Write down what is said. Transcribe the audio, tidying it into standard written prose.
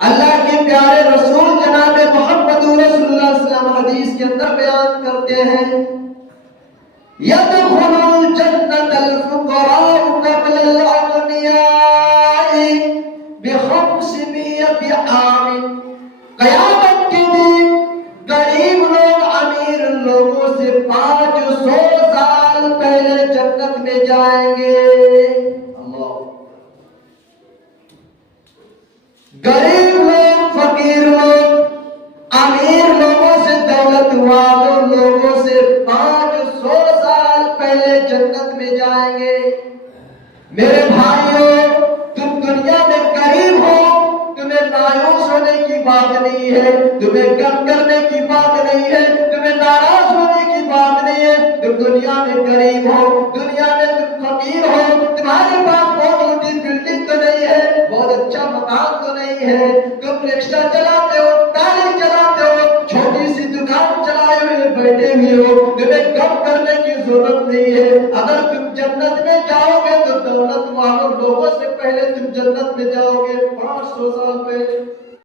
اللہ کے پیارے رسول جناب محمد رسول اللہ صلی اللہ علیہ وسلم حدیث کے اندر بیان کرتے ہیں يدخل الجنة الفقراء قبل الأغنياء ب500 عام. قیامت کے دن غریب لوگ امیر لوگوں سے 500 سال پہلے جنت میں جائیں گے. اللہ. غریب لوگ، فقیر لوگ امیر لوگوں سے، دولت والوں لوگوں سے 500 سال پہلے جنت میں جائیں گے. میرے بھائیوں، تم دنیا میں غریب ہو، تمہیں مایوس ہونے کی بات نہیں ہے، تمہیں غم کرنے کی بات نہیں ہے، تمہیں ناراض ہونے کی بات نہیں ہے. تم دنیا میں غریب ہو، دنیا میں تم فقیر ہو، تمہارے پاس بہت اونچی بلڈنگ تو نہیں ہے، بہت اچھا مکان تو نہیں ہے، تم رکشہ چلاتے ہو، ٹالی چلاتے ہو، چھوٹی سی دکان چلائے ہوئے بیٹھے ہوئے ہو، تمہیں غم کرنے کی ضرورت نہیں ہے. اگر تم جنت میں جاؤ گے تو دولت والوں لوگوں سے پہلے تم جنت میں جاؤ گے 500 سال پہلے.